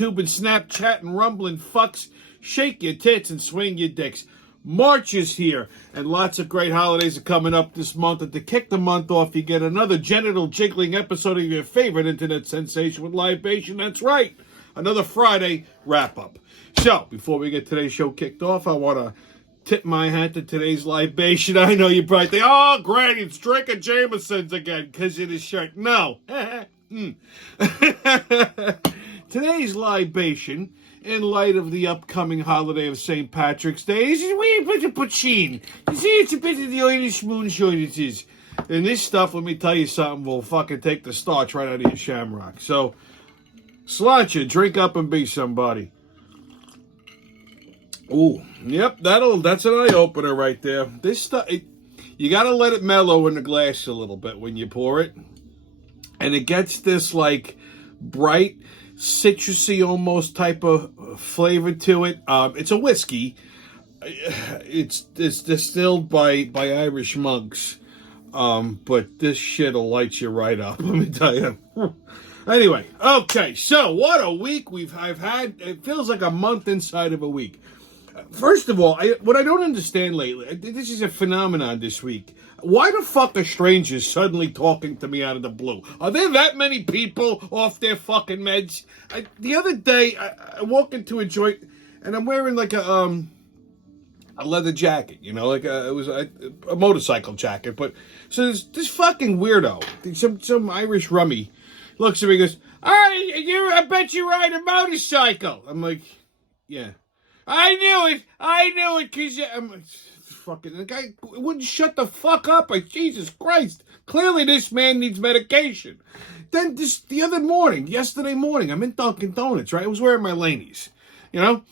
YouTube and Snapchat and rumbling fucks. Shake your tits and swing your dicks. March is here, and lots of great holidays are coming up this month. And to kick the month off, you get another genital jiggling episode of your favorite internet sensation with libation. That's right, another Friday wrap-up. So, before we get today's show kicked off, I want to tip my hat to today's libation. I know you probably think, oh, great, it's drinking Jameson's again because of his shirt. No. Today's libation, in light of the upcoming holiday of St. Patrick's Day, is a wee bit of poutine. You see, it's a bit of the Irish moonshine it is. And this stuff, let me tell you something, will fucking take the starch right out of your shamrock. So, sláinte, drink up and be somebody. Ooh, yep, that's an eye-opener right there. This stuff, you gotta let it mellow in the glass a little bit when you pour it. And it gets this, like, bright, citrusy almost type of flavor to it. It's a whiskey. It's distilled by Irish monks. But this shit'll light you right up, let me tell you. Anyway, okay, so what a week I've had. It feels like a month inside of a week. First of all, what I don't understand lately, this is a phenomenon this week. Why the fuck are strangers suddenly talking to me out of the blue? Are there that many people off their fucking meds? The other day, I walk into a joint, and I'm wearing like a leather jacket, you know, like it was a motorcycle jacket. But so this fucking weirdo, some Irish rummy, looks at me and goes, I bet you ride a motorcycle. I'm like, yeah. I knew it, because I'm like, fucking, the guy wouldn't shut the fuck up. Like, Jesus Christ. Clearly this man needs medication. Then yesterday morning, I'm in Dunkin' Donuts, right? I was wearing my Laneys, you know?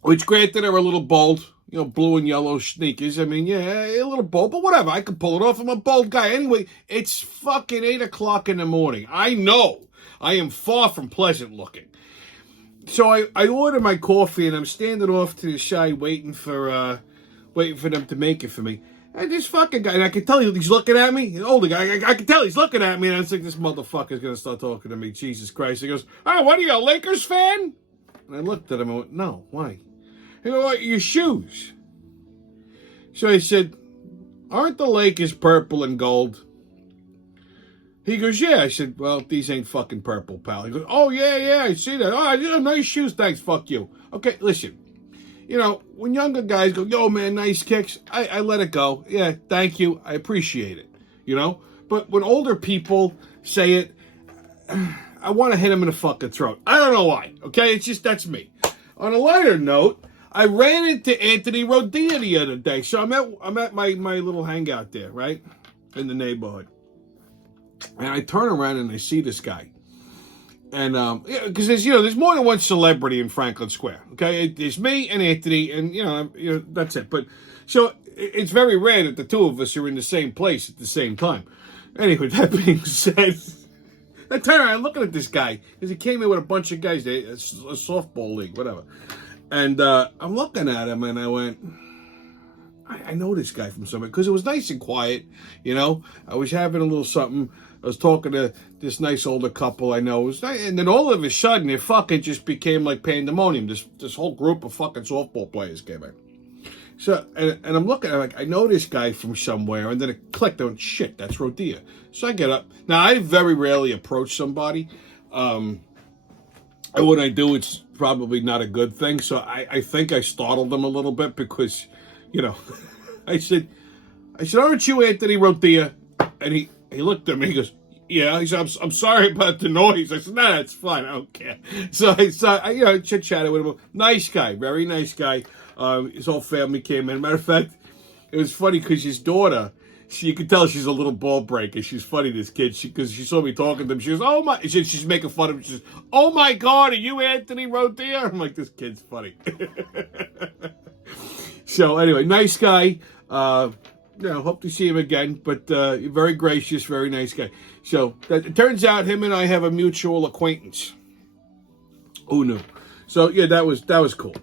Which granted are a little bold, you know, blue and yellow sneakers. I mean, yeah, a little bold, but whatever. I can pull it off. I'm a bold guy. Anyway, it's fucking 8 o'clock in the morning. I know I am far from pleasant looking. So I order my coffee, and I'm standing off to the side waiting for them to make it for me. And this fucking guy, and I can tell he's looking at me, an older guy, I can tell he's looking at me, and I was like, this motherfucker's going to start talking to me, Jesus Christ. He goes, what are you, a Lakers fan? And I looked at him and went, no, why? He goes, what, your shoes? So I said, aren't the Lakers purple and gold? He goes, yeah. I said, well, these ain't fucking purple, pal. He goes, oh, yeah, I see that. Oh, nice shoes, thanks, fuck you. Okay, listen. You know, when younger guys go, yo, man, nice kicks, I let it go. Yeah, thank you, I appreciate it, you know? But when older people say it, I want to hit them in the fucking throat. I don't know why, okay? It's just, that's me. On a lighter note, I ran into Anthony Rodia the other day. So I'm at my little hangout there, right? In the neighborhood. And I turn around and I see this guy. And, because there's more than one celebrity in Franklin Square, okay? There's me and Anthony, and, you know, that's it. But, so, it's very rare that the two of us are in the same place at the same time. Anyway, that being said, I turn around looking at this guy, because he came in with a bunch of guys, a softball league, whatever. And, I'm looking at him, and I went, I know this guy from somewhere, because it was nice and quiet, you know? I was having a little something. I was talking to this nice older couple I know. And then all of a sudden, it fucking just became like pandemonium. This whole group of fucking softball players came in. So, and I'm looking, I'm like, I know this guy from somewhere. And then it clicked. I went, shit, that's Rodia. So I get up. Now, I very rarely approach somebody. And when I do, it's probably not a good thing. So I think I startled them a little bit because, you know, I said, aren't you Anthony Rodia? And he looked at me, he goes, yeah. He said, I'm sorry about the noise. I said, nah, it's fine, I don't care. So I chit-chatted with him. Nice guy, very nice guy. His whole family came in. Matter of fact, it was funny because his daughter, you could tell she's a little ball breaker. She's funny, this kid, because she saw me talking to him. She goes, oh my, she's making fun of him. She says, oh my God, are you Anthony Rodia? I'm like, this kid's funny. So anyway, nice guy. Hope to see him again, but very gracious, very nice guy. So it turns out him and I have a mutual acquaintance. Who knew? So yeah, that was cool.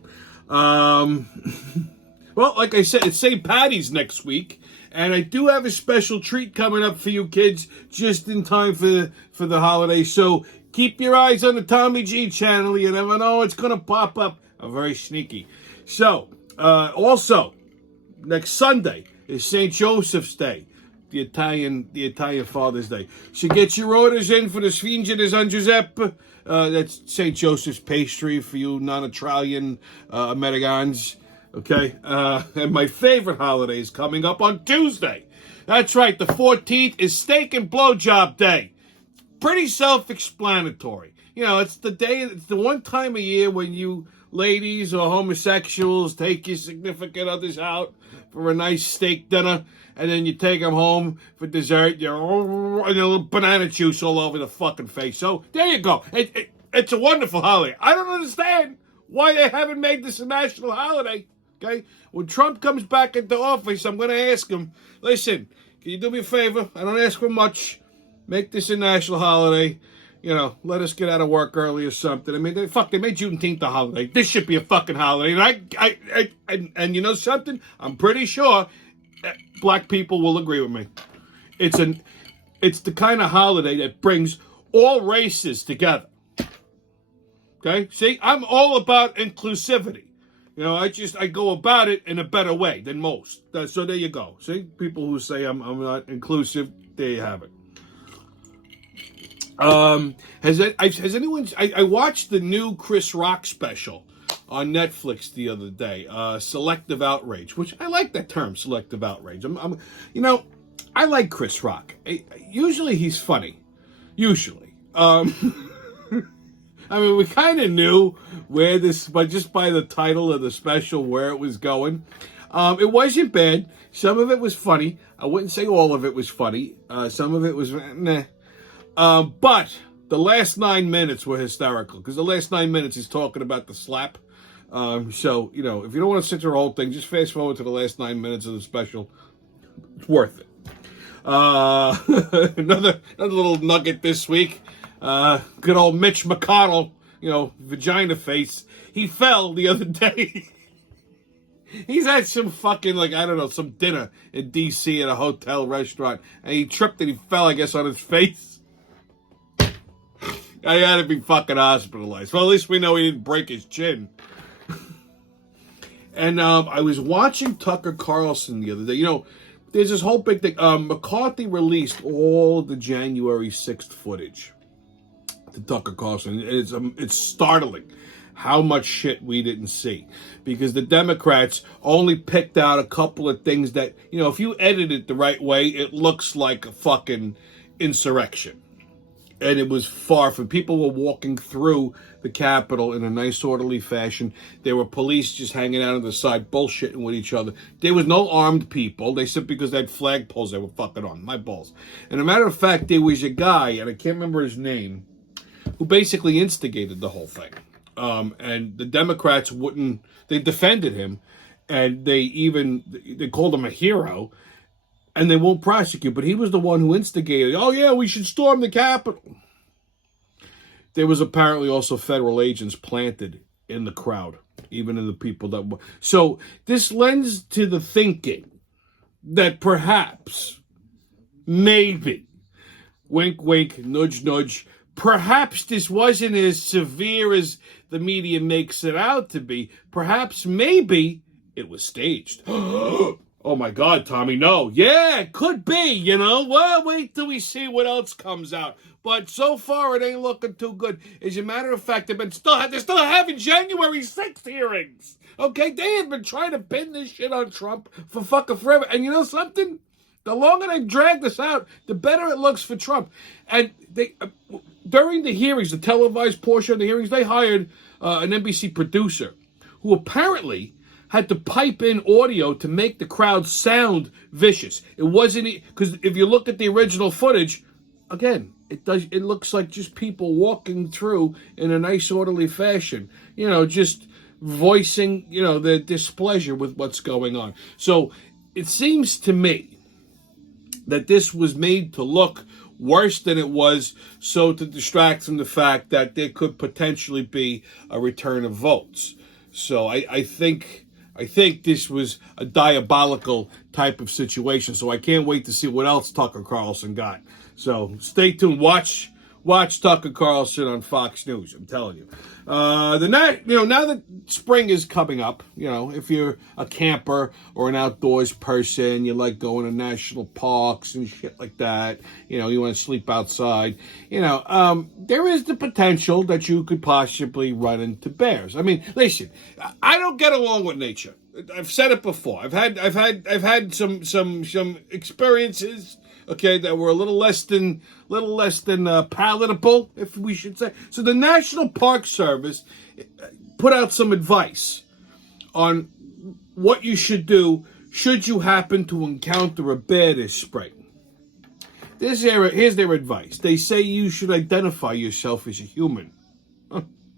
Well, like I said, it's St. Patty's next week, and I do have a special treat coming up for you kids just in time for the holiday. So Keep your eyes on the Tommy G channel. You never know it's going to pop up. I'm very sneaky. So, also, next Sunday is St. Joseph's Day, the Italian Father's Day. So get your orders in for the Sfinge di San Giuseppe. That's St. Joseph's pastry for you non-Italian Americans. Okay? And my favorite holiday is coming up on Tuesday. That's right, the 14th is Steak and Blowjob Day. Pretty self-explanatory. You know, it's the one time a year when you ladies or homosexuals take your significant others out for a nice steak dinner, and then you take them home for dessert. You're and a little banana juice all over the fucking face. So there you go. It's a wonderful holiday. I don't understand why they haven't made this a national holiday. Okay, when Trump comes back into office, I'm going to ask him, listen, can you do me a favor? I don't ask for much. Make this a national holiday. You know, let us get out of work early or something. I mean, they made Juneteenth a holiday. This should be a fucking holiday. And you know something? I'm pretty sure black people will agree with me. It's the kind of holiday that brings all races together. Okay? See, I'm all about inclusivity. You know, I go about it in a better way than most. So there you go. See, people who say I'm not inclusive, there you have it. Has anyone? I watched the new Chris Rock special on Netflix the other day. Selective outrage, which I like that term, selective outrage. I like Chris Rock. Usually he's funny. Usually, I mean, we kind of knew where this, but just by the title of the special, where it was going. It wasn't bad. Some of it was funny. I wouldn't say all of it was funny. Some of it was meh. But the last 9 minutes were hysterical, because the last 9 minutes he's talking about the slap. So, you know, if you don't want to sit through the whole thing, just fast forward to the last 9 minutes of the special. It's worth it. Another little nugget this week. Good old Mitch McConnell, you know, vagina face. He fell the other day. He's had some fucking, some dinner in D.C. at a hotel restaurant, and he tripped and he fell, I guess, on his face. I had to be fucking hospitalized. Well, at least we know he didn't break his chin. And I was watching Tucker Carlson the other day. You know, there's this whole big thing. McCarthy released all the January 6th footage to Tucker Carlson. It's startling how much shit we didn't see, because the Democrats only picked out a couple of things that, you know, if you edit it the right way, it looks like a fucking insurrection. And it was far from. People were walking through the Capitol in a nice, orderly fashion. There were police just hanging out on the side, bullshitting with each other. There was no armed people. They said because they had flagpoles they were fucking on. My balls. And a matter of fact, there was a guy, and I can't remember his name, who basically instigated the whole thing. And the Democrats wouldn't. They defended him, and they called him a hero. And they won't prosecute, but he was the one who instigated. Oh, yeah, we should storm the Capitol. There was apparently also federal agents planted in the crowd, even in the people that were. So this lends to the thinking that perhaps, maybe, wink, wink, nudge, nudge, perhaps this wasn't as severe as the media makes it out to be. Perhaps, maybe, it was staged. Oh, my God, Tommy, no. Yeah, it could be, you know. Well, wait till we see what else comes out. But so far, it ain't looking too good. As a matter of fact, they're still having January 6th hearings. Okay, they have been trying to pin this shit on Trump for fucking forever. And you know something? The longer they drag this out, the better it looks for Trump. And they, during the hearings, the televised portion of the hearings, they hired an NBC producer who apparently had to pipe in audio to make the crowd sound vicious. It wasn't, because if you look at the original footage, again, it looks like just people walking through in a nice orderly fashion, you know, just voicing, you know, their displeasure with what's going on. So it seems to me that this was made to look worse than it was, so to distract from the fact that there could potentially be a return of votes. So I think this was a diabolical type of situation. So I can't wait to see what else Tucker Carlson got. So stay tuned. Watch watch Tucker Carlson on Fox News. I'm telling you. Now that spring is coming up, if you're a camper or an outdoors person, you like going to national parks and shit like that. You want to sleep outside. There is the potential that you could possibly run into bears. I mean, listen, I don't get along with nature. I've said it before. I've had some experiences, okay, that were a little less than palatable, if we should say. So the National Park Service put out some advice on what you should do should you happen to encounter a bear this spring. Here's their advice. They say you should identify yourself as a human.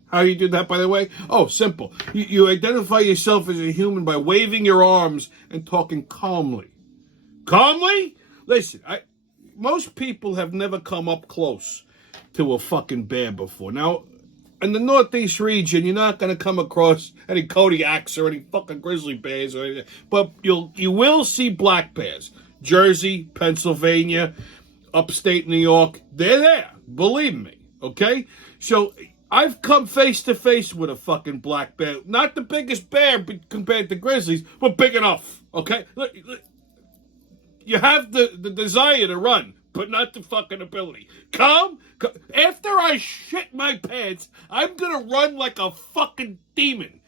How do you do that, by the way? Oh, simple. You identify yourself as a human by waving your arms and talking calmly. Calmly? Listen, most people have never come up close to a fucking bear before. Now, in the Northeast region, you're not going to come across any Kodiaks or any fucking grizzly bears or anything, but you will see black bears. Jersey, Pennsylvania, upstate New York, they're there. Believe me, okay? So I've come face to face with a fucking black bear. Not the biggest bear compared to grizzlies, but big enough, okay? Look, you have the desire to run, but not the fucking ability. Calm. After I shit my pants, I'm gonna run like a fucking demon.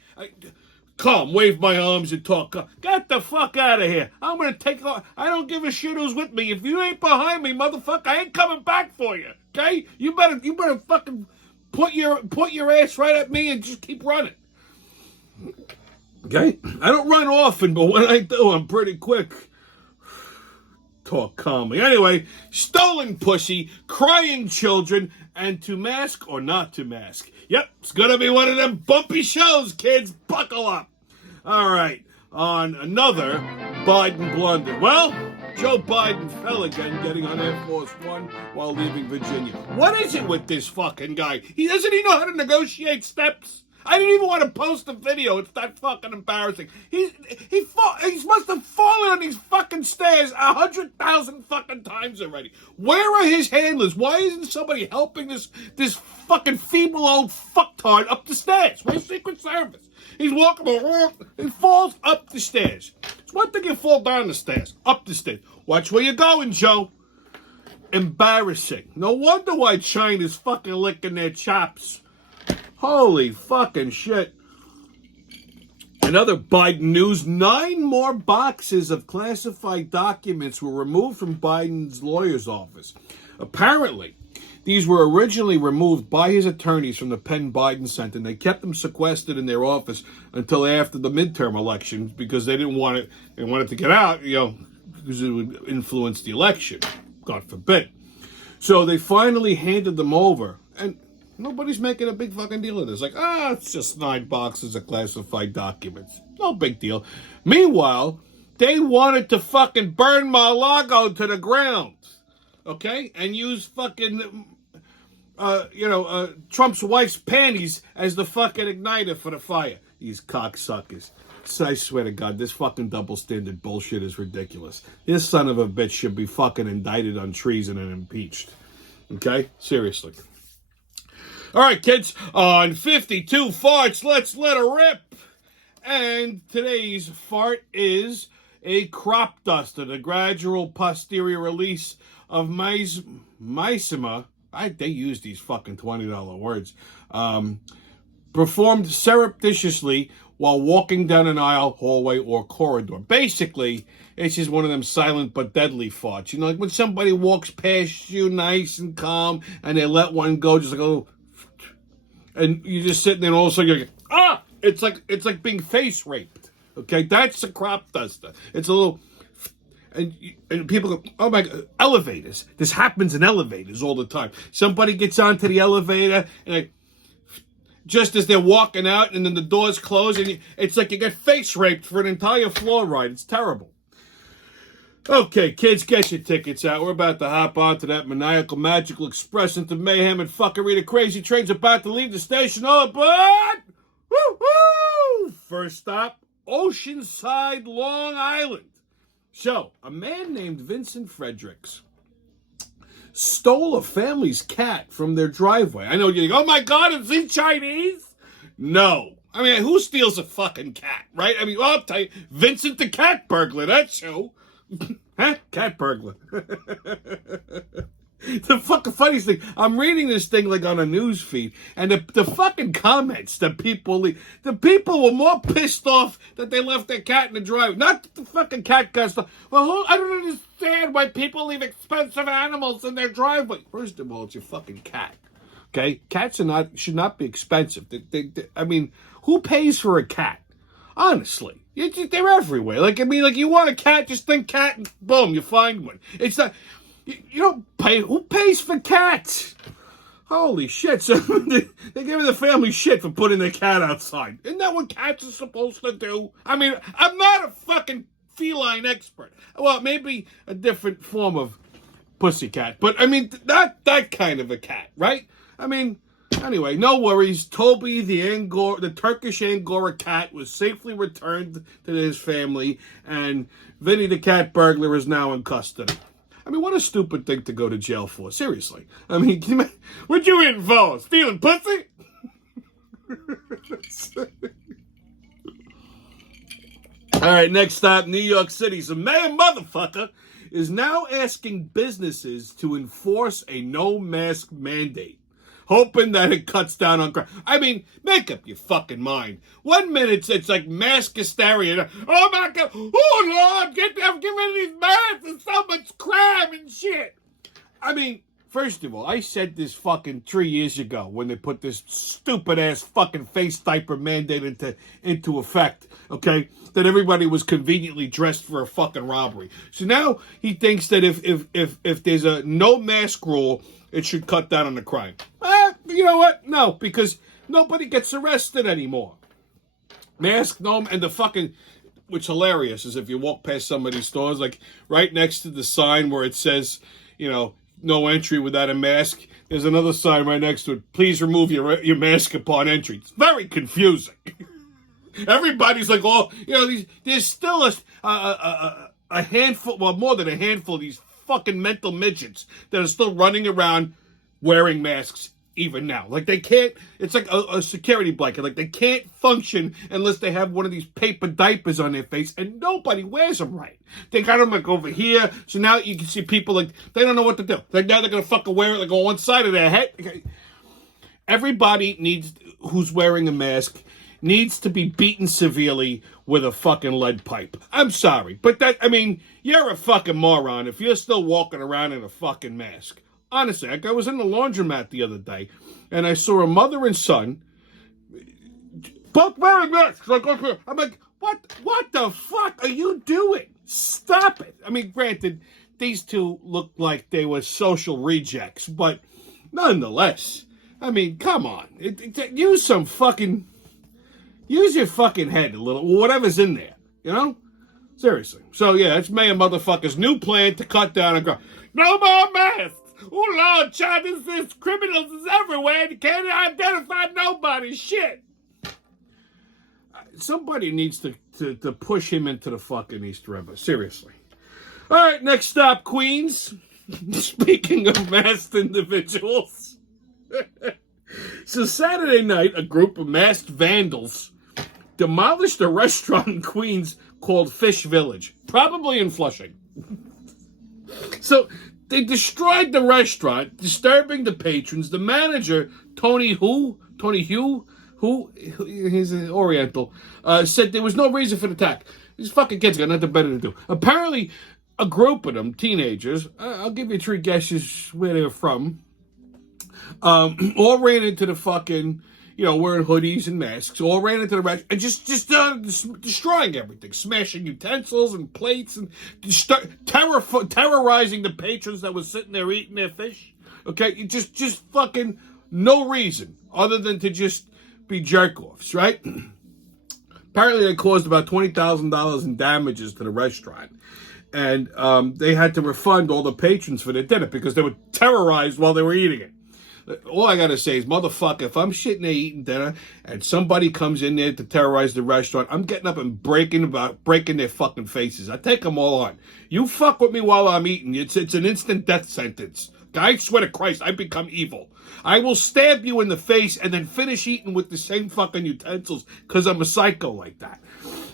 Calm, wave my arms and talk. Get the fuck out of here. I'm gonna take off. I don't give a shit who's with me. If you ain't behind me, motherfucker, I ain't coming back for you. Okay? You better fucking put your ass right at me and just keep running. Okay? I don't run often, but when I do, I'm pretty quick. Talk calmly. Anyway, stolen pussy, crying children, and to mask or not to mask. Yep, it's gonna be one of them bumpy shows, kids. Buckle up. All right, on another Biden blunder. Well, Joe Biden fell again getting on Air Force One while leaving Virginia. What is it with this fucking guy? Doesn't he know how to negotiate steps? I didn't even want to post the video. It's that fucking embarrassing. He must have fallen on these fucking stairs 100,000 fucking times already. Where are his handlers? Why isn't somebody helping this fucking feeble old fucktard up the stairs? Where's Secret Service? He's walking around. He falls up the stairs. It's one thing you fall down the stairs. Up the stairs. Watch where you're going, Joe. Embarrassing. No wonder why China's fucking licking their chops. Holy fucking shit. In other Biden news, 9 more boxes of classified documents were removed from Biden's lawyer's office. Apparently, these were originally removed by his attorneys from the Penn Biden Center, and they kept them sequestered in their office until after the midterm elections because they didn't want it. They wanted to get out, because it would influence the election. God forbid. So they finally handed them over, and nobody's making a big fucking deal of this. Like, it's just 9 boxes of classified documents. No big deal. Meanwhile, they wanted to fucking burn Mar-a-Lago to the ground. Okay? And use fucking, Trump's wife's panties as the fucking igniter for the fire. These cocksuckers. I swear to God, this fucking double standard bullshit is ridiculous. This son of a bitch should be fucking indicted on treason and impeached. Okay? Seriously. All right, kids, on 52 farts, let's let her rip. And today's fart is a crop duster, the gradual posterior release of mycema. They use these fucking $20 words. Performed surreptitiously while walking down an aisle, hallway, or corridor. Basically, it's just one of them silent but deadly farts. Like when somebody walks past you nice and calm, and they let one go, just like, oh, and you're just sitting there and all of a sudden you're like, it's like being face raped. Okay, that's a crop duster. It's a little, and people go, oh my God, elevators. This happens in elevators all the time. Somebody gets onto the elevator and just as they're walking out and then the doors close and it's like you get face raped for an entire floor ride. It's terrible. Okay, kids, get your tickets out. We're about to hop onto that maniacal, magical express into mayhem and fuckery. The crazy train's about to leave the station. All aboard! Woo-hoo! First stop, Oceanside, Long Island. So, a man named Vincent Fredericks stole a family's cat from their driveway. I know you're like, oh my God, is he Chinese? No. I mean, who steals a fucking cat, right? I mean, well, I'll tell you, Vincent the Cat Burglar, that show. Huh? Cat burglar. The fucking funniest thing, I'm reading this thing like on a news feed, and the fucking comments that people leave, the people were more pissed off that they left their cat in the driveway. Not that the fucking cat got stuff. Well, I don't understand why people leave expensive animals in their driveway. First of all, it's your fucking cat. Okay? Cats should not be expensive. I mean, who pays for a cat? Honestly. They're everywhere. Like, I mean, like, you want a cat, just think cat, and boom, you find one. It's not... You don't pay. Who pays for cats? Holy shit. So they give the family shit for putting their cat outside. Isn't that what cats are supposed to do? I mean, I'm not a fucking feline expert. Well, maybe a different form of pussycat. But, I mean, not that kind of a cat, right? I mean, anyway, no worries. Toby, the Turkish Angora cat, was safely returned to his family. And Vinny the cat burglar is now in custody. I mean, what a stupid thing to go to jail for. Seriously. I mean, what you in for? Stealing pussy? All right, next stop, New York City. Some mayor motherfucker is now asking businesses to enforce a no-mask mandate, hoping that it cuts down on crime. I mean, make up your fucking mind. 1 minute it's like mask hysteria. Oh my God! Oh Lord! Get rid of these masks! There's so much crime and shit. I mean, first of all, I said this fucking 3 years ago when they put this stupid ass fucking face diaper mandate into effect. Okay, that everybody was conveniently dressed for a fucking robbery. So now he thinks that if there's a no mask rule, it should cut down on the crime. You know what? No, because nobody gets arrested anymore. Mask, no, and the fucking, what's hilarious is if you walk past some of these stores, like right next to the sign where it says, you know, no entry without a mask, there's another sign right next to it, please remove your mask upon entry. It's very confusing. Everybody's like, oh, you know, there's still a handful, well, more than a handful of these fucking mental midgets that are still running around wearing masks even now. Like, they can't, it's like a security blanket. Like, they can't function unless they have one of these paper diapers on their face, and nobody wears them right. They got them like over here, so now you can see people like, they don't know what to do. Like, now they're gonna fucking wear it like on one side of their head. Okay. Everybody who's wearing a mask needs to be beaten severely with a fucking lead pipe. I'm sorry, but I mean, you're a fucking moron if you're still walking around in a fucking mask. Honestly, like I was in the laundromat the other day, and I saw a mother and son both wearing masks. Like, I'm like, what the fuck are you doing? Stop it. I mean, granted, these two looked like they were social rejects, but nonetheless, I mean, come on. Use your fucking head a little, whatever's in there, you know? Seriously. So, yeah, it's Mayor motherfucker's new plan to cut down and go, no more masks. Oh, Lord, China, there's criminals is everywhere and you can't identify nobody. Shit. Somebody needs to push him into the fucking East River. Seriously. All right, next stop, Queens. Speaking of masked individuals. So Saturday night, a group of masked vandals demolished a restaurant in Queens called Fish Village, probably in Flushing. So they destroyed the restaurant, disturbing the patrons. The manager, Tony Hugh, he's an Oriental, said there was no reason for the attack. These fucking kids got nothing better to do. Apparently, a group of them, teenagers, I'll give you 3 guesses where they're from, all ran into the fucking, you know, wearing hoodies and masks, all ran into the restaurant and just destroying everything, smashing utensils and plates and terrorizing the patrons that was sitting there eating their fish. Okay, just fucking no reason other than to just be jerk-offs, right? Apparently, they caused about $20,000 in damages to the restaurant. And they had to refund all the patrons for their dinner because they were terrorized while they were eating it. All I gotta say is, motherfucker, if I'm sitting there eating dinner and somebody comes in there to terrorize the restaurant, I'm getting up and breaking their fucking faces. I take them all on. You fuck with me while I'm eating, it's an instant death sentence. I swear to Christ, I become evil. I will stab you in the face and then finish eating with the same fucking utensils because I'm a psycho like that.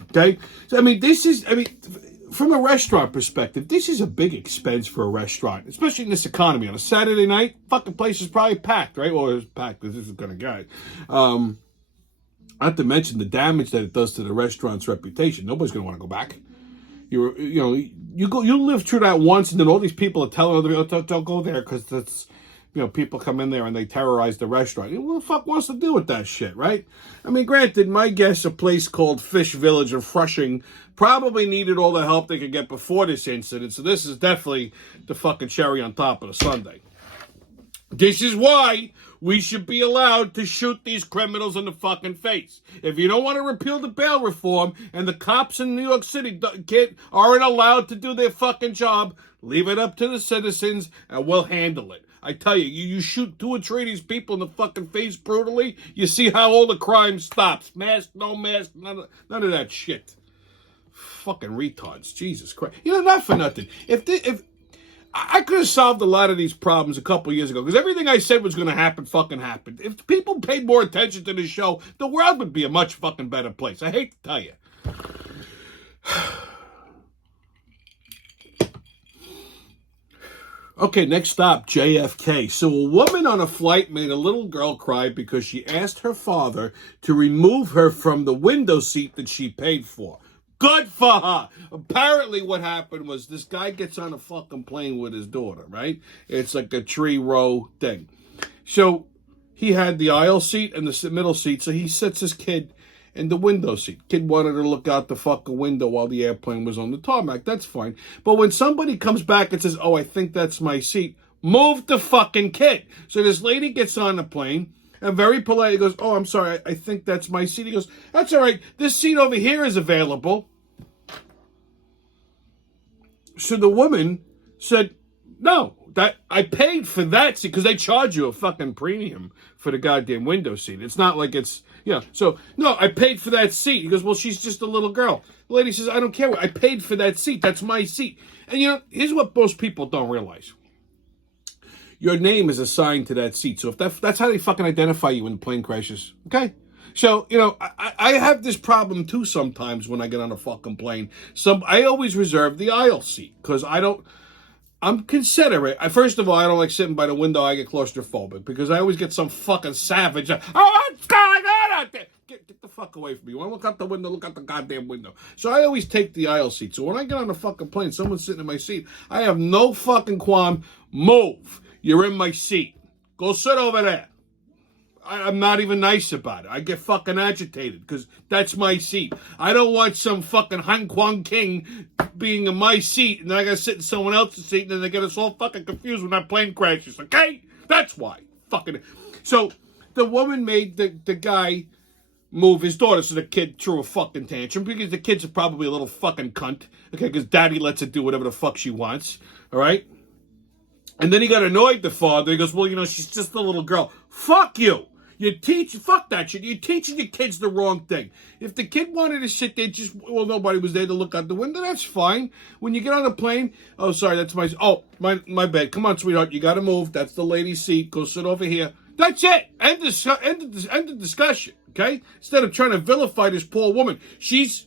Okay? So, from a restaurant perspective, this is a big expense for a restaurant, especially in this economy. On a Saturday night, fucking place is probably packed, right? Well, it's packed because this is going to get. Not to mention the damage that it does to the restaurant's reputation. Nobody's going to want to go back. You live through that once, and then all these people are telling other people, don't go there because that's, people come in there and they terrorize the restaurant. What the fuck wants to do with that shit, right? I mean, granted, my guess, a place called Fish Village in Flushing probably needed all the help they could get before this incident, so this is definitely the fucking cherry on top of the sundae. This is why we should be allowed to shoot these criminals in the fucking face. If you don't want to repeal the bail reform and the cops in New York City aren't allowed to do their fucking job, leave it up to the citizens and we'll handle it. I tell you, you shoot 2 or 3 of these people in the fucking face brutally, you see how all the crime stops. Mask, no mask, none of that shit. Fucking retards, Jesus Christ. Not for nothing. If I could have solved a lot of these problems a couple years ago because everything I said was going to happen fucking happened. If people paid more attention to this show, the world would be a much fucking better place. I hate to tell you. Okay, next stop, JFK. So a woman on a flight made a little girl cry because she asked her father to remove her from the window seat that she paid for. Good for her. Apparently what happened was this guy gets on a fucking plane with his daughter, right? It's like a 3-row thing. So he had the aisle seat and the middle seat, so he sits his kid in the window seat. Kid wanted to look out the fucking window while the airplane was on the tarmac. That's fine. But when somebody comes back and says, oh, I think that's my seat, move the fucking kid. So this lady gets on the plane and very politely goes, oh, I'm sorry, I think that's my seat. He goes, that's all right. This seat over here is available. So the woman said, no, that I paid for that seat because they charge you a fucking premium for the goddamn window seat. It's not like it's, so, no, I paid for that seat. He goes, well, she's just a little girl. The lady says, I don't care. I paid for that seat. That's my seat. And, here's what most people don't realize. Your name is assigned to that seat. So if that's how they fucking identify you when the plane crashes. Okay? So, I have this problem too sometimes when I get on a fucking plane. I always reserve the aisle seat because I'm considerate. First of all, I don't like sitting by the window. I get claustrophobic because I always get some fucking savage. Oh, what's going on out there? Get the fuck away from me. When I look out the window, look out the goddamn window. So I always take the aisle seat. So when I get on a fucking plane, someone's sitting in my seat, I have no fucking qualm. Move. You're in my seat. Go sit over there. I'm not even nice about it. I get fucking agitated because that's my seat. I don't want some fucking Han Kwang King being in my seat and then I gotta sit in someone else's seat and then they get us all fucking confused when that plane crashes, okay? That's why. Fucking. So the woman made the guy move his daughter so the kid threw a fucking tantrum because the kid's probably a little fucking cunt, okay? Because daddy lets her do whatever the fuck she wants, all right? And then he got annoyed, the father. He goes, well, she's just a little girl. Fuck you. Fuck that shit. You're teaching your kids the wrong thing. If the kid wanted to sit there, nobody was there to look out the window, that's fine. When you get on the plane, oh, sorry, that's my bed. Come on, sweetheart, you gotta move. That's the lady's seat. Go sit over here. That's it. End of discussion, okay? Instead of trying to vilify this poor woman. She's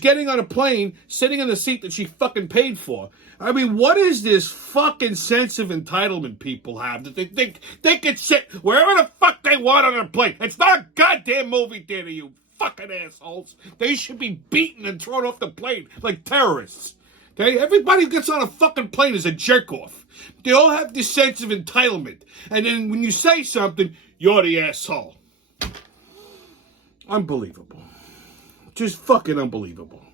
getting on a plane, sitting in the seat that she fucking paid for. I mean, what is this fucking sense of entitlement people have that they think they can sit wherever the fuck they want on a plane? It's not a goddamn movie theater, you fucking assholes. They should be beaten and thrown off the plane like terrorists. Okay? Everybody who gets on a fucking plane is a jerk-off. They all have this sense of entitlement. And then when you say something, you're the asshole. Unbelievable. Just fucking unbelievable.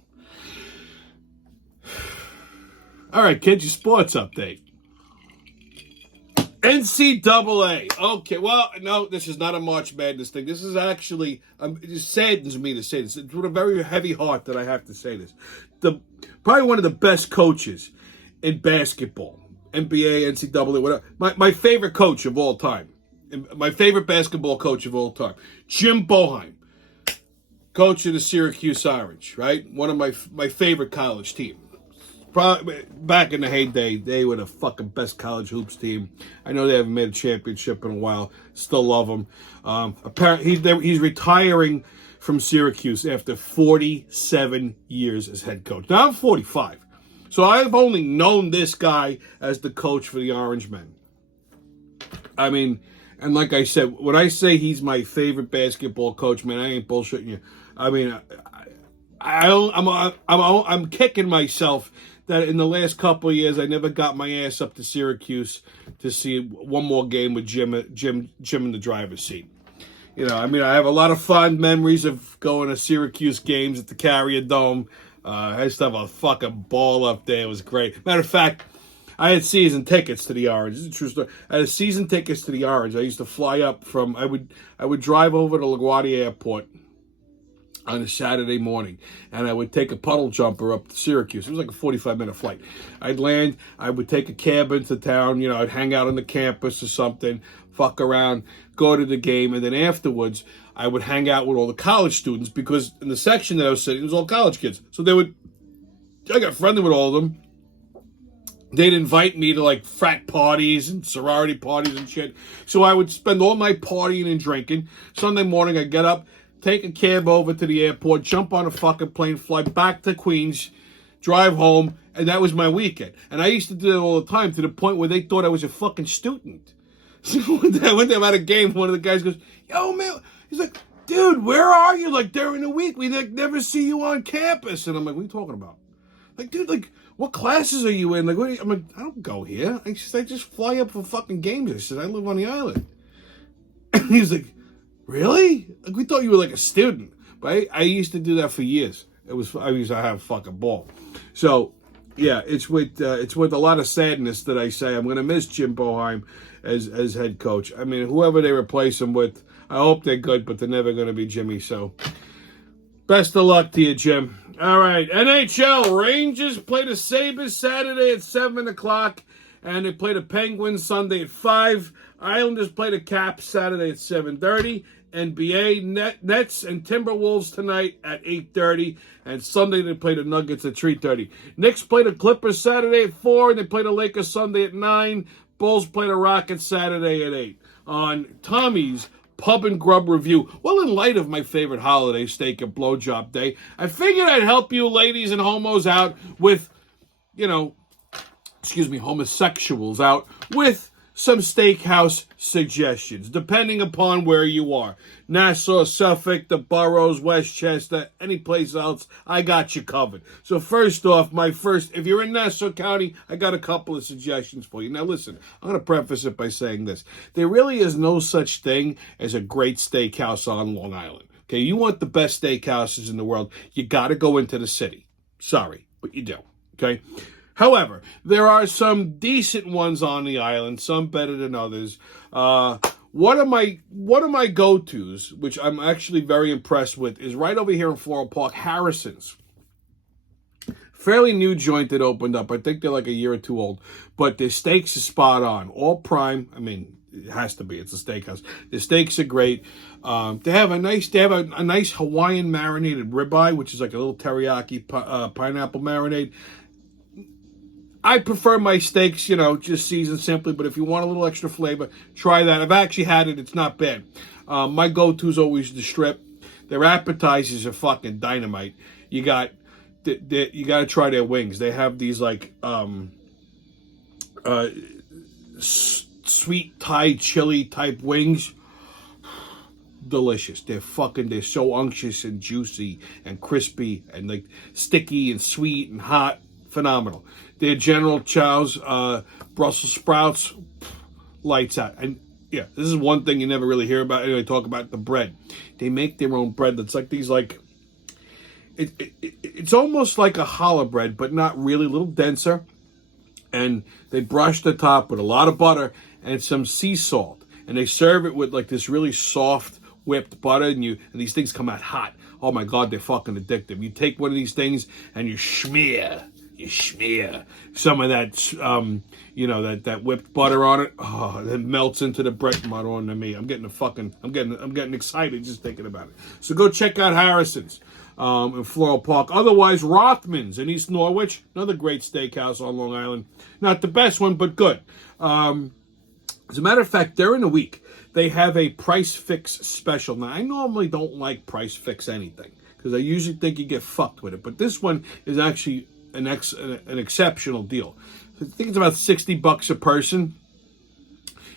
All right, kids, your sports update. NCAA. Okay, well, no, this is not a March Madness thing. This is actually, it just saddens me to say this. It's with a very heavy heart that I have to say this. Probably one of the best coaches in basketball, NBA, NCAA, whatever. My favorite coach of all time. My favorite basketball coach of all time. Jim Boeheim. Coach of the Syracuse Orange, right? One of my favorite college team. Probably back in the heyday, they were the fucking best college hoops team. I know they haven't made a championship in a while. Still love him. Apparently, he's retiring from Syracuse after 47 years as head coach. Now I'm 45, so I've only known this guy as the coach for the Orange Men. I mean, and like I said, when I say he's my favorite basketball coach, man, I ain't bullshitting you. I mean, I'm kicking myself that in the last couple of years I never got my ass up to Syracuse to see one more game with Jim in the driver's seat. You know, I mean, I have a lot of fond memories of going to Syracuse games at the Carrier Dome. I used to have a fucking ball up there. It was great. Matter of fact, I had season tickets to the Orange. This is a true story. I had season tickets to the Orange. I used to fly up from. I would drive over to LaGuardia Airport on a Saturday morning, and I would take a puddle jumper up to Syracuse. It was like a 45-minute flight. I'd land, I would take a cab into town, you know, I'd hang out on the campus or something, fuck around, go to the game, and then afterwards, I would hang out with all the college students, because in the section that I was sitting, it was all college kids. So I got friendly with all of them. They'd invite me to, like, frat parties and sorority parties and shit. So I would spend all my partying and drinking. Sunday morning, I'd get up, take a cab over to the airport, jump on a fucking plane, fly back to Queens, drive home, and that was my weekend. And I used to do it all the time, to the point where they thought I was a fucking student. So one day I'm at a game, one of the guys goes, "Yo, man," he's like, "Dude, where are you? Like, during the week, we like never see you on campus." And I'm like, "What are you talking about?" Like, dude, like, what classes are you in? Like, what are you? I'm like, "I don't go here. I just fly up for fucking games." I said, "I live on the island." And he's like, "Really? Like, we thought you were like a student." But I used to do that for years. I used to have a fucking ball. So, yeah, it's with a lot of sadness that I say I'm going to miss Jim Boeheim as head coach. I mean, whoever they replace him with, I hope they're good, but they're never going to be Jimmy. So, best of luck to you, Jim. All right, NHL. Rangers play the Sabres Saturday at 7 o'clock, and they play the Penguins Sunday at 5. Islanders play the Caps Saturday at 7:30. NBA, Nets and Timberwolves tonight at 8:30. And Sunday they play the Nuggets at 3:30. Knicks play the Clippers Saturday at 4. And they play the Lakers Sunday at 9. Bulls play the Rockets Saturday at 8. On Tommy's Pub and Grub Review. Well, in light of my favorite holiday, Steak and Blowjob Day, I figured I'd help you ladies and homos out with, homosexuals out with some steakhouse suggestions, depending upon where you are. Nassau, Suffolk, the boroughs, Westchester, any place else, I got you covered. So first off, if you're in Nassau County, I got a couple of suggestions for you. Now listen, I'm going to preface it by saying this. There really is no such thing as a great steakhouse on Long Island. Okay, you want the best steakhouses in the world, you got to go into the city. Sorry, but you do. Okay? However, there are some decent ones on the island, some better than others. One of my go-tos, which I'm actually very impressed with, is right over here in Floral Park, Harrison's. Fairly new joint that opened up. I think they're like a year or two old. But their steaks are spot on. All prime. I mean, it has to be. It's a steakhouse. The steaks are great. They have a nice Hawaiian marinated ribeye, which is like a little teriyaki pineapple marinade. I prefer my steaks, just seasoned simply, but if you want a little extra flavor, try that. I've actually had it. It's not bad. My go-to is always the strip. Their appetizers are fucking dynamite. You got to try their wings. They have these like sweet Thai chili type wings. Delicious. They're so unctuous and juicy and crispy and like sticky and sweet and hot. Phenomenal. Their General Chow's Brussels sprouts, lights out. And yeah, this is one thing you never really hear about. Anyway, talk about the bread. They make their own bread. That's like these it's almost like a challah bread, but not really. A little denser. And they brush the top with a lot of butter and some sea salt. And they serve it with like this really soft whipped butter, and these things come out hot. Oh my God, they're fucking addictive. You take one of these things and you smear some of that, that whipped butter on it. Oh, it melts into the bread. I'm getting excited just thinking about it. So go check out Harrison's. in Floral Park. Otherwise, Rothman's in East Norwich, another great steakhouse on Long Island. Not the best one, but good. As a matter of fact, during the week, they have a price fix special. Now, I normally don't like price fix anything because I usually think you get fucked with it. But this one is actually an exceptional deal. I think it's about $60 a person.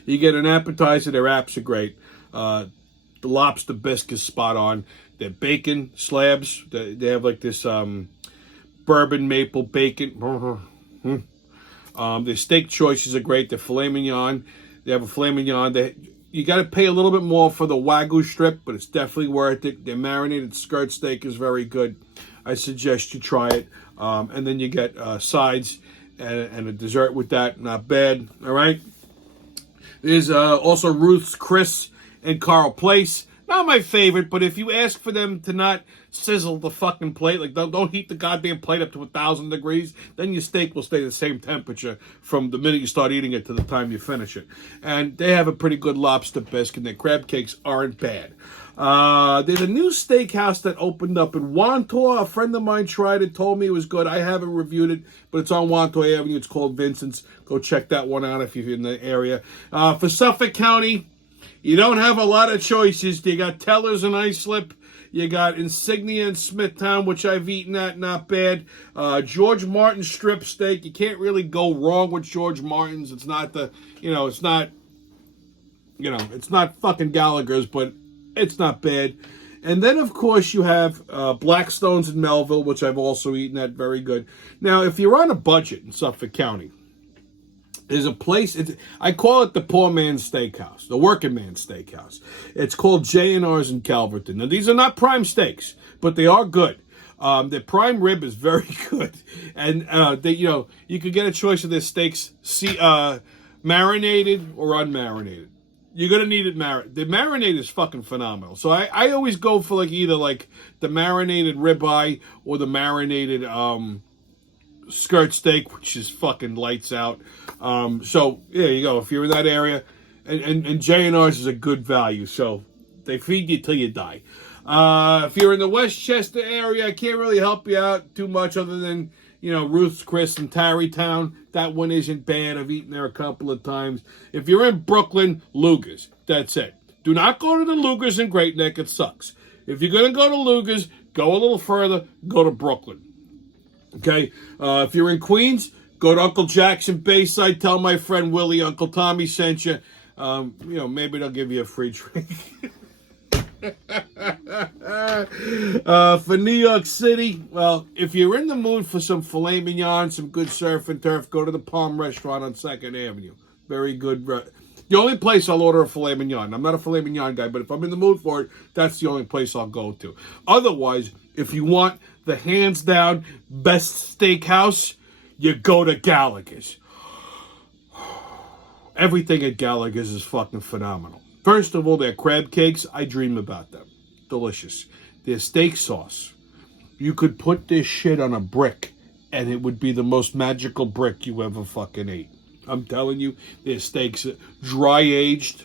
You get an appetizer. Their apps are great. The lobster bisque is spot on. Their bacon slabs. They have like this bourbon maple bacon. Their steak choices are great. Their filet mignon. They have a filet mignon. You got to pay a little bit more for the Wagyu strip, but it's definitely worth it. Their marinated skirt steak is very good. I suggest you try it. And then you get sides and a dessert with that. Not bad. All right. There's also Ruth's Chris and Carl Place. Not my favorite, but if you ask for them to not sizzle the fucking plate, like don't heat the goddamn plate up to 1,000 degrees, then your steak will stay the same temperature from the minute you start eating it to the time you finish it. And they have a pretty good lobster bisque, and their crab cakes aren't bad. There's a new steakhouse that opened up in Wantor. A friend of mine tried it, told me it was good. I haven't reviewed it, but it's on Wantor Avenue. It's called Vincent's. Go check that one out if you're in the area. For Suffolk County, you don't have a lot of choices. You got Teller's and Islip. You got Insignia and Smithtown, which I've eaten at, not bad. George Martin's strip steak. You can't really go wrong with George Martin's. It's not it's not fucking Gallagher's, but it's not bad. And then, of course, you have Blackstone's in Melville, which I've also eaten at, very good. Now, if you're on a budget in Suffolk County, there's a place, I call it the poor man's steakhouse, the working man's steakhouse. It's called J&R's in Calverton. Now, these are not prime steaks, but they are good. Their prime rib is very good. And, you could get a choice of their steaks, marinated or unmarinated. You're going to need it marinated. The marinade is fucking phenomenal. So I always go for either the marinated ribeye or the marinated skirt steak, which is fucking lights out. So there you go. If you're in that area, and J&R's is a good value, so they feed you till you die. If you're in the Westchester area, I can't really help you out too much other than Ruth's Chris and Tarrytown. That one isn't bad. I've eaten there a couple of times. If you're in Brooklyn, Luger's. That's it. Do not go to the Luger's in Great Neck. It sucks. If you're going to go to Luger's, go a little further. Go to Brooklyn. Okay? If you're in Queens, go to Uncle Jackson Bayside. Tell my friend Willie Uncle Tommy sent you. Maybe they'll give you a free drink. For New York City, well, if you're in the mood for some filet mignon, some good surf and turf, go to the Palm Restaurant on 2nd Avenue. Very good. The only place I'll order a filet mignon. I'm not a filet mignon guy, but if I'm in the mood for it, that's the only place I'll go to. Otherwise, if you want the hands down best steakhouse, you go to Gallagher's. Everything at Gallagher's is fucking phenomenal. First of all, their crab cakes, I dream about them. Delicious. Their steak sauce. You could put this shit on a brick, and it would be the most magical brick you ever fucking ate. I'm telling you, their steaks are dry-aged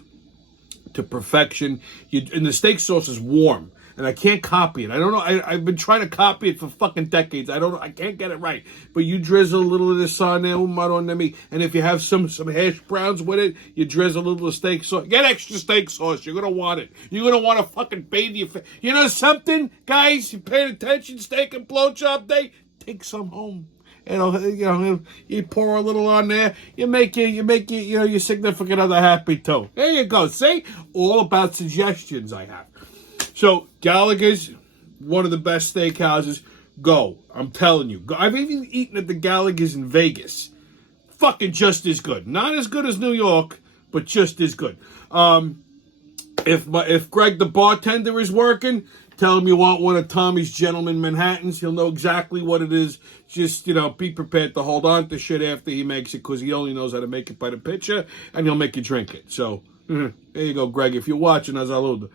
to perfection. And the steak sauce is warm, and I can't copy it. I don't know. I've been trying to copy it for fucking decades. I can't get it right. But you drizzle a little of this on there, and if you have some hash browns with it, you drizzle a little steak sauce. Get extra steak sauce. You're gonna want it. You're gonna want to fucking bathe your face. You know something, guys? You paying attention? Steak and blowjob day. Take some home. You pour a little on there. You make your significant other happy too. There you go. See, all about suggestions I have. So, Gallagher's, one of the best steakhouses. Go. I'm telling you. Go. I've even eaten at the Gallagher's in Vegas. Fucking just as good. Not as good as New York, but just as good. If Greg the bartender is working, tell him you want one of Tommy's Gentleman Manhattans. He'll know exactly what it is. Just, be prepared to hold on to shit after he makes it, because he only knows how to make it by the pitcher, and he'll make you drink it. So, there you go, Greg. If you're watching, saludo.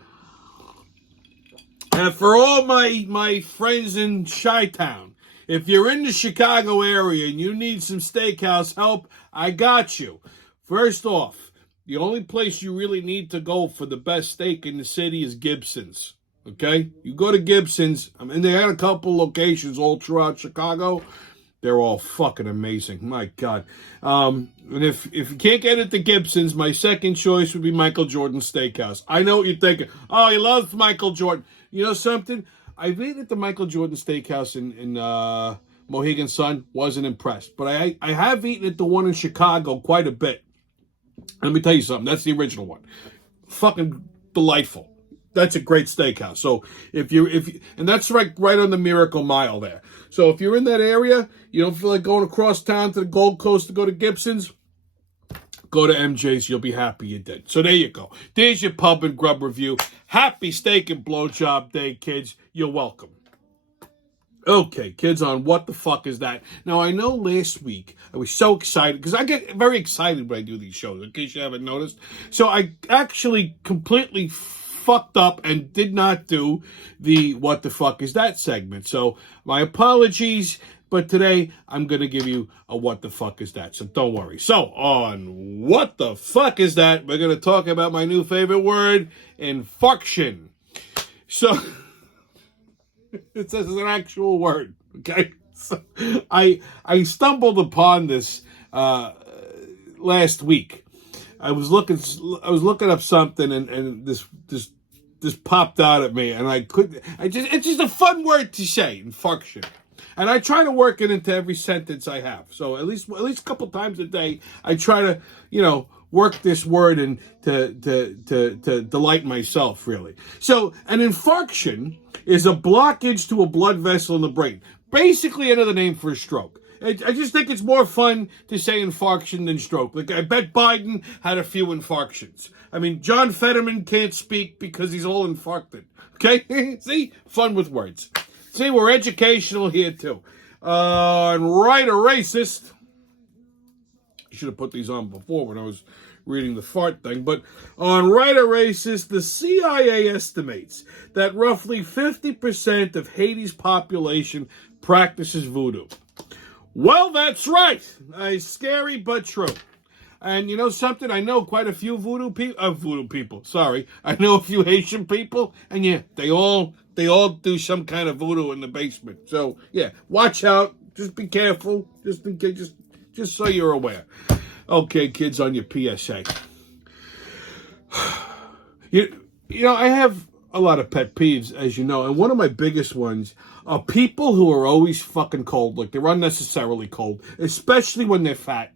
And for all my friends in Chi-Town, if you're in the Chicago area and you need some steakhouse help, I got you. First off, the only place you really need to go for the best steak in the city is Gibson's. Okay? You go to Gibson's. I mean, they had a couple locations all throughout Chicago. They're all fucking amazing. My God. And if you can't get it to Gibson's, my second choice would be Michael Jordan Steakhouse. I know what you're thinking. Oh, he loves Michael Jordan. You know something? I've eaten at the Michael Jordan Steakhouse in Mohegan Sun. Wasn't impressed. But I have eaten at the one in Chicago quite a bit. Let me tell you something. That's the original one. Fucking delightful. That's a great steakhouse. So if you and that's right on the Miracle Mile there. So if you're in that area, you don't feel like going across town to the Gold Coast to go to Gibson's, go to MJ's. You'll be happy you did. So there you go. There's your pub and grub review. Happy steak and blowjob day, kids. You're welcome. Okay, kids, on What the Fuck Is That? Now, I know last week I was so excited, because I get very excited when I do these shows, in case you haven't noticed. So I actually completely fucked up and did not do the What the Fuck Is That segment. So my apologies, but today I'm going to give you a What the Fuck Is That. So don't worry. So on What the Fuck Is That, we're going to talk about my new favorite word, infarction. So it says it's an actual word, okay? So I stumbled upon this last week. I was looking up something, and this popped out at me, and it's just a fun word to say, infarction. And I try to work it into every sentence I have. So at least a couple times a day, I try to, work this word and to delight myself, really. So an infarction is a blockage to a blood vessel in the brain. Basically another name for a stroke. I just think it's more fun to say infarction than stroke. Like, I bet Biden had a few infarctions. I mean, John Fetterman can't speak because he's all infarcted. Okay? See? Fun with words. See, we're educational here, too. And right, a racist. I should have put these on before when I was reading the fart thing. But on Right a Racist, the CIA estimates that roughly 50% of Haiti's population practices voodoo. Well, that's right. Scary but true. And you know something? I know quite a few voodoo people. Sorry. I know a few Haitian people. And yeah, they all do some kind of voodoo in the basement. So yeah, watch out. Just be careful. Just in case, just so you're aware. Okay, kids, on your PSA. I have a lot of pet peeves, as you know, and one of my biggest ones are people who are always fucking cold, like they're unnecessarily cold, especially when they're fat.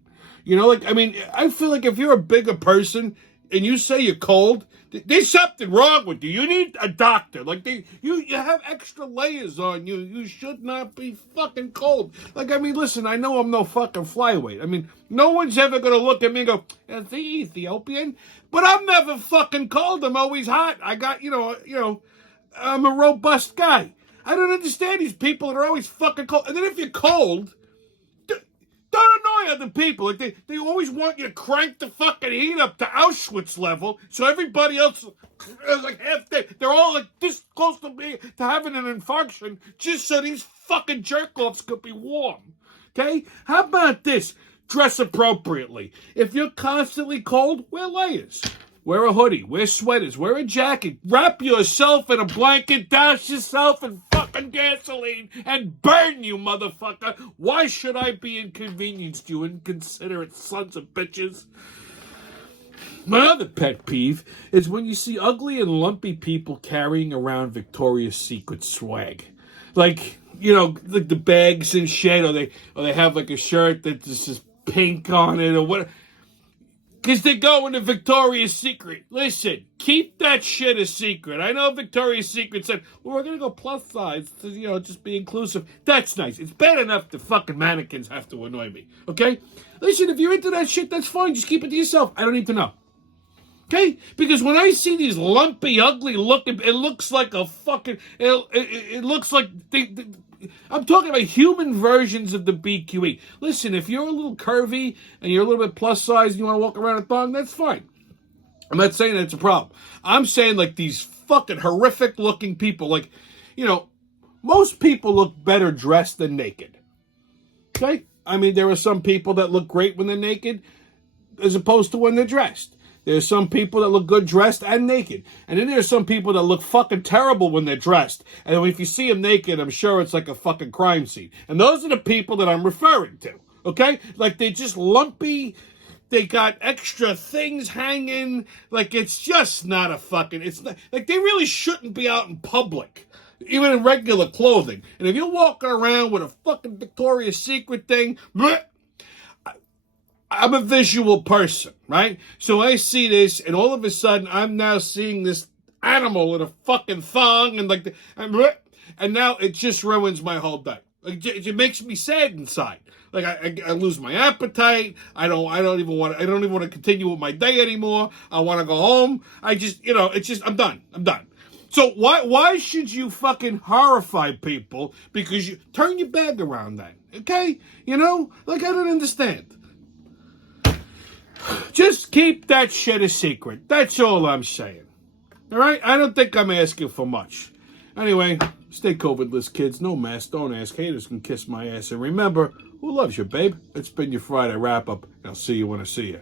I feel like if you're a bigger person and you say you're cold, there's something wrong with you. You need a doctor. Like, you have extra layers on you. You should not be fucking cold. Listen, I know I'm no fucking flyweight. No one's ever going to look at me and go, is he Ethiopian? But I'm never fucking cold. I'm always hot. I got, I'm a robust guy. I don't understand these people that are always fucking cold. And then if you're cold, don't annoy other people. Like they always want you to crank the fucking heat up to Auschwitz level, so everybody else is like half dead. They're all like this close to having an infarction, just so these fucking jerk-offs could be warm. Okay? How about this? Dress appropriately. If you're constantly cold, wear layers. Wear a hoodie, wear sweaters, wear a jacket, wrap yourself in a blanket, douse yourself in fucking gasoline, and burn, you motherfucker. Why should I be inconvenienced, you inconsiderate sons of bitches? My other pet peeve is when you see ugly and lumpy people carrying around Victoria's Secret swag. Like the bags and shit, or they have like a shirt that just says pink on it, or what. Because they go into Victoria's Secret. Listen, keep that shit a secret. I know Victoria's Secret said, well, we're going to go plus size to, just be inclusive. That's nice. It's bad enough the fucking mannequins have to annoy me. Okay? Listen, if you're into that shit, that's fine. Just keep it to yourself. I don't need to know. Okay? Because when I see these lumpy, ugly looking, it looks like a fucking, it looks like I'm talking about human versions of the BQE. Listen, if you're a little curvy and you're a little bit plus size and you want to walk around a thong, that's fine. I'm not saying that's a problem. I'm saying like these fucking horrific looking people, like, most people look better dressed than naked. Okay? There are some people that look great when they're naked as opposed to when they're dressed. There's some people that look good dressed and naked. And then there's some people that look fucking terrible when they're dressed. And if you see them naked, I'm sure it's like a fucking crime scene. And those are the people that I'm referring to. Okay? Like, they're just lumpy. They got extra things hanging. Like, it's just not a fucking... It's not... Like, they really shouldn't be out in public. Even in regular clothing. And if you're walking around with a fucking Victoria's Secret thing... Bleh, I'm a visual person, right? So I see this, and all of a sudden, I'm now seeing this animal in a fucking thong, and now it just ruins my whole day. Like, it makes me sad inside. Like, I lose my appetite. I don't even want to continue with my day anymore. I want to go home. I'm done. So why should you fucking horrify people because you turn your bag around then? Okay, like I don't understand. Just keep that shit a secret. That's all I'm saying. All right? I don't think I'm asking for much. Anyway, stay COVID-less, kids. No mask. Don't ask. Haters can kiss my ass. And remember, who loves you, babe? It's been your Friday wrap-up. I'll see you when I see you.